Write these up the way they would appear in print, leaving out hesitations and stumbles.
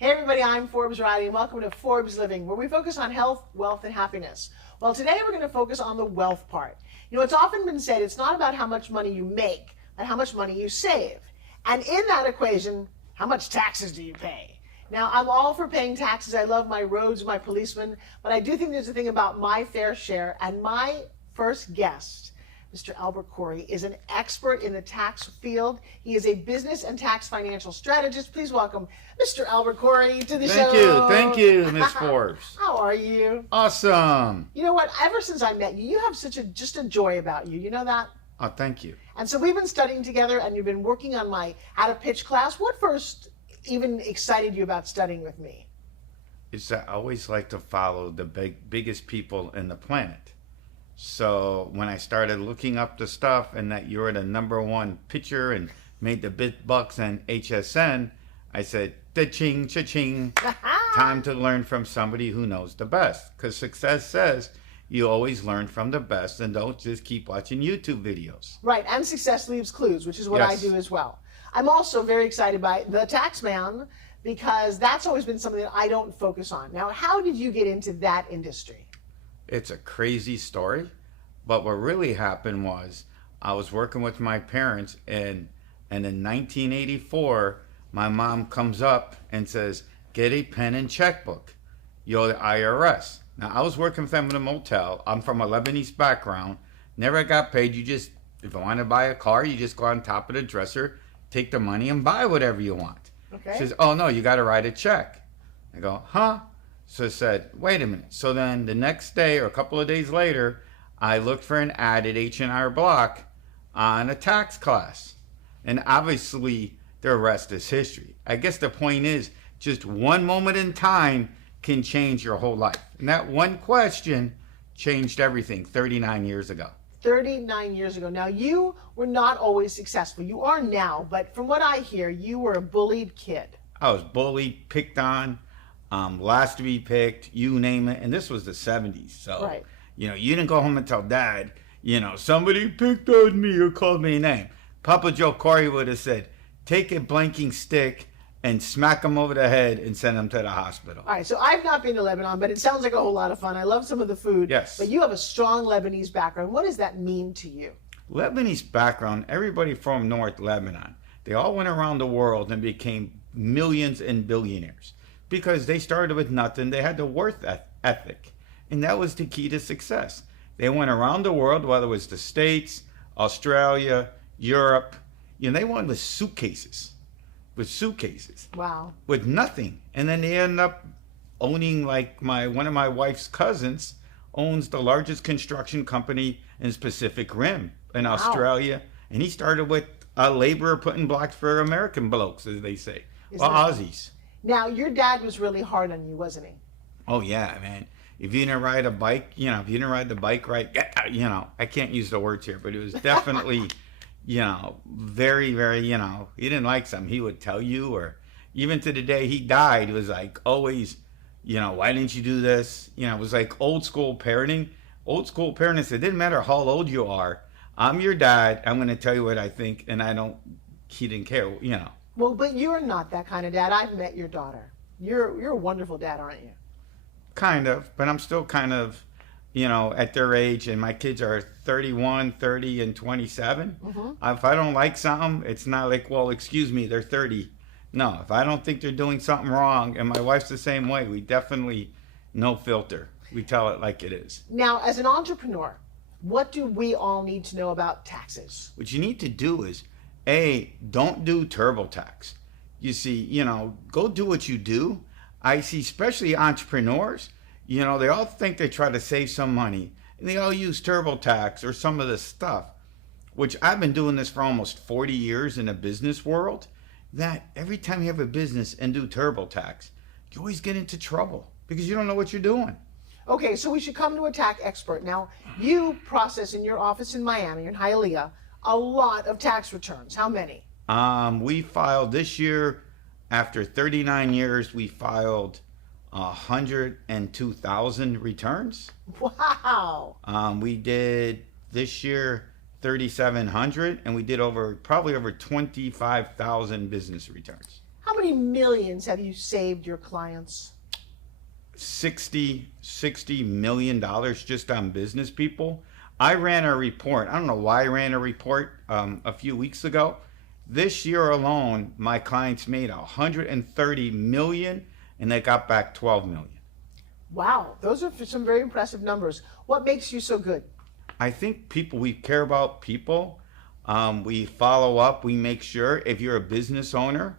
Hey everybody, I'm Forbes Riley and welcome to Forbes Living, where we focus on health, wealth, and happiness. Well, today we're going to focus on the wealth part. You know, it's often been said it's not about how much money you make, but how much money you save. And in that equation, how much taxes do you pay? Now, I'm all for paying taxes. I love my roads, my policemen, but I do think there's a thing about my fair share. And my first guest, Mr. Albert Corey, is an expert in the tax field. He is a business and tax financial strategist. Please welcome Mr. Albert Corey to the show. Thank you, Miss Forbes. How are you? Awesome. You know what? Ever since I met you, you have just a joy about you. You know that? Oh, thank you. And so we've been studying together, and you've been working on my how to pitch class. What first even excited you about studying with me? Is that I always like to follow the biggest people in the planet. So when I started looking up the stuff and that you're the #1 pitcher and made the big bucks on HSN, I said, cha-ching, cha-ching, time to learn from somebody who knows the best. Because success says you always learn from the best and don't just keep watching YouTube videos. Right, and success leaves clues, which is what I do as well. I'm also very excited by The Tax Man because that's always been something that I don't focus on. Now, how did you get into that industry? It's a crazy story, but what really happened was I was working with my parents, and in 1984, my mom comes up and says, get a pen and checkbook. You're the IRS. Now, I was working for them in a motel. I'm from a Lebanese background. Never got paid. You just, if you want to buy a car, you just go on top of the dresser, take the money, and buy whatever you want. Okay. She says, oh, no, you got to write a check. I go, huh? So I said, wait a minute. So then the next day or a couple of days later, I looked for an ad at H&R Block on a tax class. And obviously, the rest is history. I guess the point is, just one moment in time can change your whole life. And that one question changed everything 39 years ago. 39 years ago. Now, you were not always successful. You are now, but from what I hear, you were a bullied kid. I was bullied, picked on, last to be picked, you name it. And this was the 70s. So, right. You know, you didn't go home and tell Dad, you know, somebody picked on me or called me a name. Papa Joe Corey would have said, take a blanking stick and smack him over the head and send him to the hospital. All right, so I've not been to Lebanon, but it sounds like a whole lot of fun. I love some of the food. Yes. But you have a strong Lebanese background. What does that mean to you? Lebanese background, everybody from North Lebanon, they all went around the world and became millions and billionaires because they started with nothing. They had the worth ethic, and that was the key to success. They went around the world, whether it was the States, Australia, Europe, you know, they went with suitcases. Wow. With nothing. And then they ended up owning, like one of my wife's cousins owns the largest construction company in Pacific Rim in Australia. And he started with a laborer putting blocks for American blokes, as they say. Aussies. Now, your dad was really hard on you, wasn't he? Oh, yeah, man. If you didn't ride a bike, you know, if you didn't ride the bike right, you know, I can't use the words here, but it was definitely... you know, very, very, you know, he didn't like something, he would tell you, or even to the day he died, it was like always, you know, why didn't you do this? You know, it was like old school parenting. Old school parenting, it didn't matter how old you are. I'm your dad. I'm going to tell you what I think, and he didn't care, you know. Well, but you're not that kind of dad. I've met your daughter. You're a wonderful dad, aren't you? Kind of, but I'm still kind of, you know, at their age, and my kids are 31, 30, and 27. If I don't like something, it's not like, well, excuse me, they're 30. No, if I don't think they're doing something wrong, and my wife's the same way, we definitely, no filter. We tell it like it is. Now, as an entrepreneur, what do we all need to know about taxes? What you need to do is, A, don't do TurboTax. You see, you know, go do what you do. I see, especially entrepreneurs, you know, they all think they try to save some money, and they all use TurboTax or some of this stuff, which I've been doing this for almost 40 years in the business world, that every time you have a business and do TurboTax, you always get into trouble because you don't know what you're doing. Okay, so we should come to a tax expert. Now, you process in your office in Miami, in Hialeah, a lot of tax returns. How many? We filed this year, after 39 years, we filed 102,000 returns. Wow. We did this year 3,700, and we did probably over 25,000 business returns. How many millions have you saved your clients? 60 million dollars just on business people. I ran a report. I don't know why I ran a report a few weeks ago. This year alone, my clients made 130 million and they got back 12 million. Wow, those are some very impressive numbers. What makes you so good? I think people, we care about people. We follow up. We make sure if you're a business owner,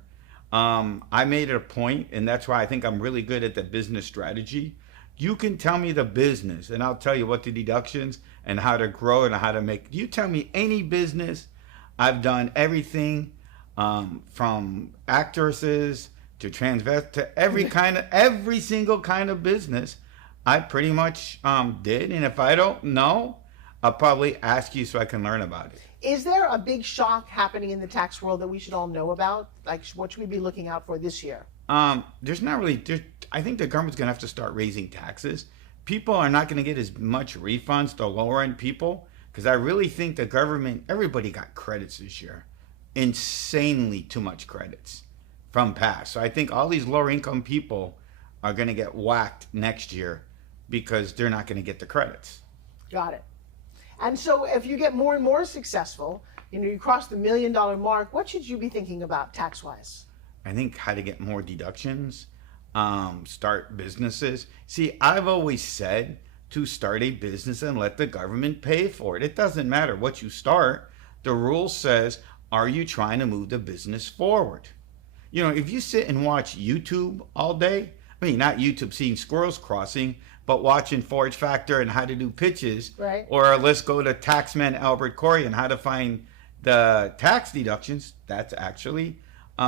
I made it a point, and that's why I think I'm really good at the business strategy. You can tell me the business, and I'll tell you what the deductions and how to grow and how to make. You tell me any business, I've done everything from actresses to transvest to every single kind of business. I pretty much did, and if I don't know, I'll probably ask you so I can learn about it. Is there a big shock happening in the tax world that we should all know about? Like, what should we be looking out for this year? There's not really. I think the government's going to have to start raising taxes. People are not going to get as much refunds, the lower end people, because I really think the government, everybody got credits this year. Insanely too much credits from past. So I think all these lower income people are going to get whacked next year because they're not going to get the credits. Got it. And so if you get more and more successful, you cross the $1 million mark, what should you be thinking about tax-wise? I think how to get more deductions, start businesses. See, I've always said to start a business and let the government pay for it. It doesn't matter what you start. The rule says, are you trying to move the business forward? If you sit and watch YouTube all day, I mean, not YouTube seeing squirrels crossing, but watching Forge Factor and how to do pitches, right? Or let's go to Taxman Albert Corey and how to find the tax deductions. That's actually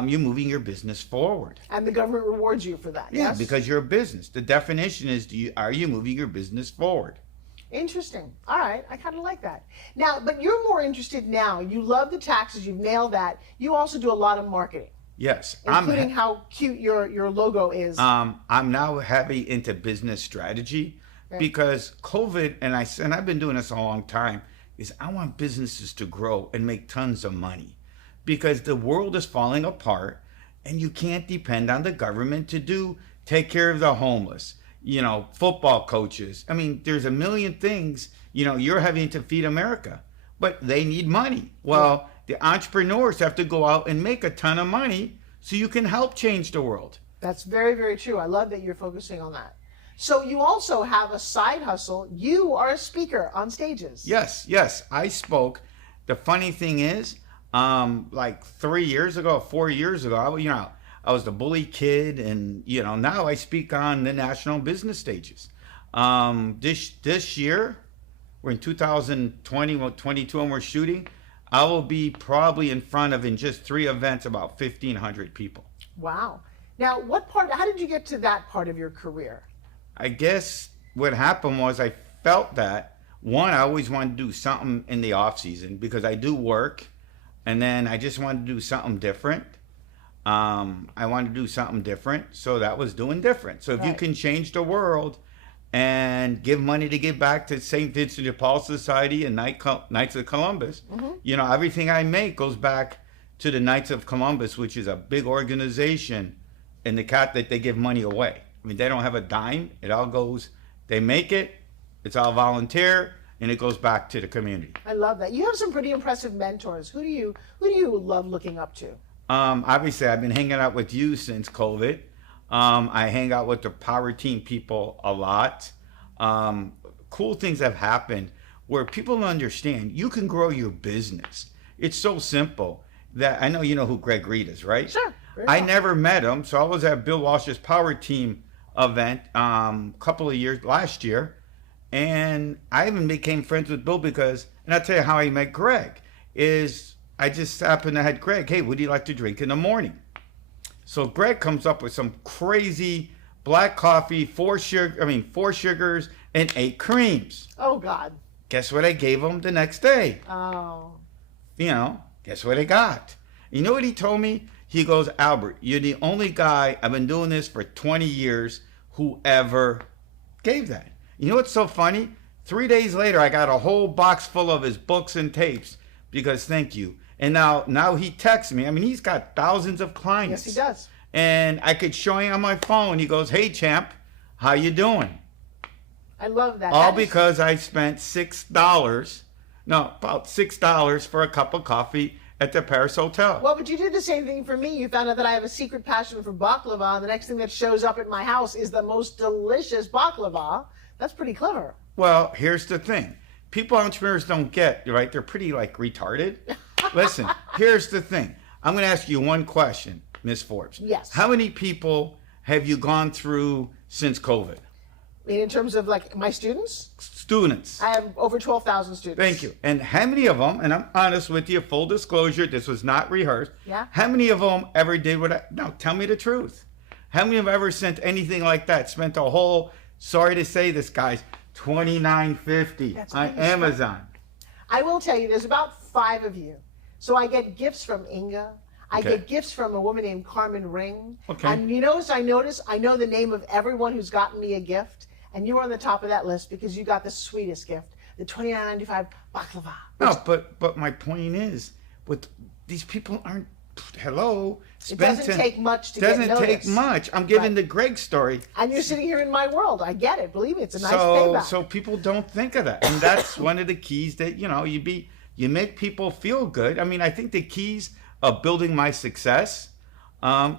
you moving your business forward. And the government rewards you for that, yeah, yes? Because you're a business. The definition is, are you moving your business forward? Interesting. All right, I kind of like that. Now, but you're more interested now. You love the taxes. You've nailed that. You also do a lot of marketing. Yes, including how cute your logo is. I'm now heavy into business strategy because COVID, and I've been doing this a long time, is I want businesses to grow and make tons of money because the world is falling apart and you can't depend on the government to take care of the homeless, football coaches. I mean, there's a million things, you're having to feed America, but they need money. Well, the entrepreneurs have to go out and make a ton of money so you can help change the world. That's very, very true. I love that you're focusing on that. So you also have a side hustle. You are a speaker on stages. Yes. I spoke. The funny thing is, like 4 years ago, I was the bully kid, and now I speak on the national business stages. This year, we're in 2020, 22, and we're shooting. I will be probably in front of, in just 3 events, about 1,500 people. Wow. Now, how did you get to that part of your career? I guess what happened was I felt that, one, I always wanted to do something in the off season because I do work, and then I just wanted to do something different. I wanted to do something different, so that was doing different. So if you can change the world and give money to give back to St. Vincent de Paul Society and Knights of Columbus. Mm-hmm. Everything I make goes back to the Knights of Columbus, which is a big organization, and that they give money away. I mean, they don't have a dime. It all goes, they make it, it's all volunteer, and it goes back to the community. I love that. You have some pretty impressive mentors. Who do you love looking up to? Obviously, I've been hanging out with you since COVID. I hang out with the power team people a lot. Cool things have happened where people understand you can grow your business. It's so simple that I know you know who Greg Reed is, right? Sure. I never met him, so I was at Bill Walsh's power team event couple of years last year, and I even became friends with Bill because, and I'll tell you how I met Greg, is I just happened to have Greg, hey, what do you like to drink in the morning? So Greg comes up with some crazy black coffee, 4 sugars, and 8 creams. Oh, God. Guess what I gave him the next day? Oh. Guess what I got? You know what he told me? He goes, Albert, you're the only guy, I've been doing this for 20 years, who ever gave that. You know what's so funny? 3 days later, I got a whole box full of his books and tapes because thank you. And now he texts me. I mean, he's got thousands of clients. Yes, he does. And I could show him on my phone. He goes, "Hey, champ, how you doing?" I love that. All That is- because I spent about $6 for a cup of coffee at the Paris Hotel. Well, but you did the same thing for me. You found out that I have a secret passion for baklava. The next thing that shows up at my house is the most delicious baklava. That's pretty clever. Well, here's the thing. People entrepreneurs don't get, right? They're pretty like retarded. Listen, here's the thing. I'm going to ask you one question, Miss Forbes. Yes. How many people have you gone through since COVID? In terms of like my students, Students. I have over 12,000 students. Thank you. And how many of them, and I'm honest with you, full disclosure, this was not rehearsed. Yeah. How many of them ever did no, tell me the truth. How many have ever sent anything like that? Spent a whole, sorry to say this, guys, $29.50 That's on nice. Amazon. I will tell you, there's about 5 of you. So I get gifts from Inga. I Okay. get gifts from a woman named Carmen Ring. Okay. And you notice, I know the name of everyone who's gotten me a gift. And you were on the top of that list because you got the sweetest gift, the $29.95 baklava. No, but my point is, with these people aren't, hello. It doesn't take much to get Doesn't noticed. take much. I'm giving Right. the Greg story. And you're sitting here in my world. I get it. Believe me, it's a nice payback. So people don't think of that, and that's one of the keys that you make people feel good. I mean, I think the keys of building my success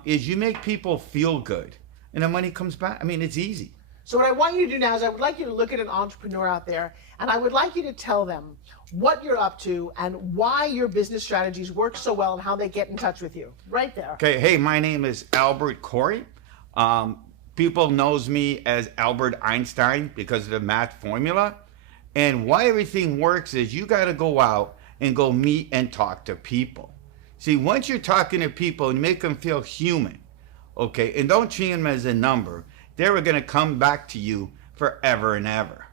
is you make people feel good, and the money comes back. I mean, it's easy. So what I want you to do now is I would like you to look at an entrepreneur out there, and I would like you to tell them what you're up to and why your business strategies work so well and how they get in touch with you. Right there. Okay, hey, my name is Albert Corey. People knows me as Albert Einstein because of the math formula. And why everything works is you got to go out and go meet and talk to people. See, once you're talking to people and make them feel human, okay, and don't treat them as a number, they're going to come back to you forever and ever.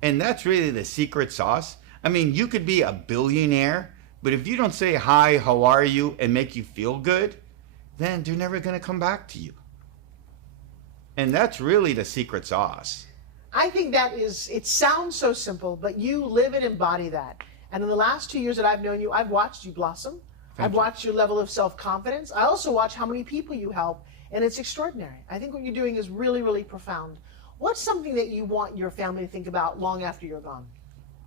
And that's really the secret sauce. I mean, you could be a billionaire, but if you don't say hi, how are you, and make you feel good, then they're never going to come back to you. And that's really the secret sauce. I think it sounds so simple, but you live and embody that. And in the last 2 years that I've known you, I've watched you blossom. I've watched your level of self-confidence. I also watch how many people you help, and it's extraordinary. I think what you're doing is really, really profound. What's something that you want your family to think about long after you're gone?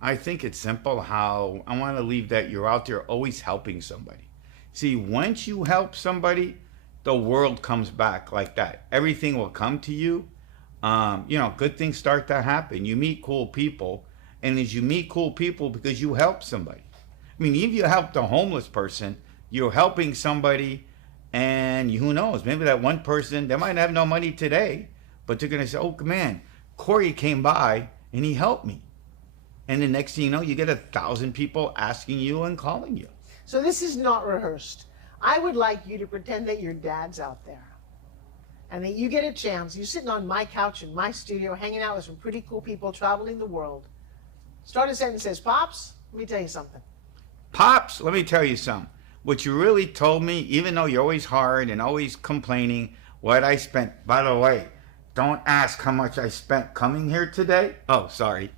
I think it's simple how I want to leave that you're out there always helping somebody. See, once you help somebody, the world comes back like that. Everything will come to you. Good things start to happen. You meet cool people, and as you meet cool people because you help somebody. I mean, if you help the homeless person, you're helping somebody, and who knows, maybe that one person, they might have no money today, but they're going to say, oh, man, Corey came by and he helped me. And the next thing you know, you get 1,000 people asking you and calling you. So this is not rehearsed. I would like you to pretend that your dad's out there and that you get a chance. You're sitting on my couch in my studio, hanging out with some pretty cool people traveling the world. Start a sentence that says, Pops, let me tell you something. Pops, let me tell you something. What you really told me, even though you're always hard and always complaining, what I spent, by the way, don't ask how much I spent coming here today. Oh, sorry.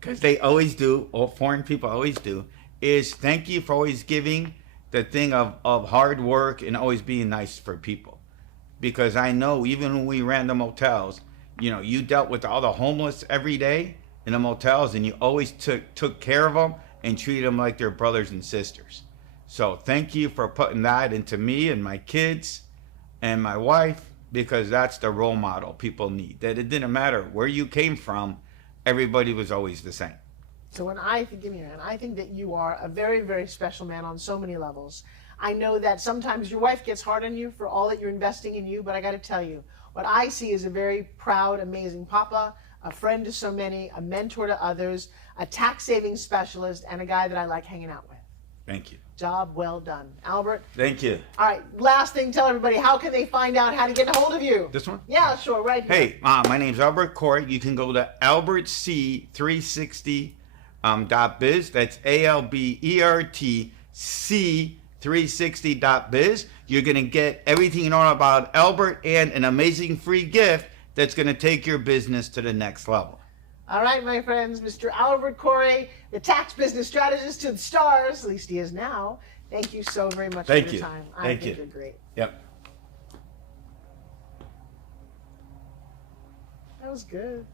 Because they always do, all foreign people always do, is thank you for always giving the thing of hard work and always being nice for people. Because I know even when we ran the motels, you dealt with all the homeless every day in the motels, and you always took care of them and treated them like their brothers and sisters. So thank you for putting that into me and my kids and my wife, because that's the role model people need. That it didn't matter where you came from, everybody was always the same. So when I think of you, and I think that you are a very, very special man on so many levels. I know that sometimes your wife gets hard on you for all that you're investing in you, but I got to tell you, what I see is a very proud, amazing papa, a friend to so many, a mentor to others, a tax savings specialist, and a guy that I like hanging out with. Thank you. Job well done. Albert? Thank you. All right, last thing, tell everybody, how can they find out how to get a hold of you? This one? Yeah, sure, right here. Hey, my name's Albert Corey. You can go to albertc360.biz. That's ALBERTC360.biz. You're going to get everything you know about Albert and an amazing free gift that's going to take your business to the next level. All right, my friends, Mr. Albert Corey, the tax business strategist to the stars, at least he is now. Thank you so very much for your time. I think you're great. Yep. That was good.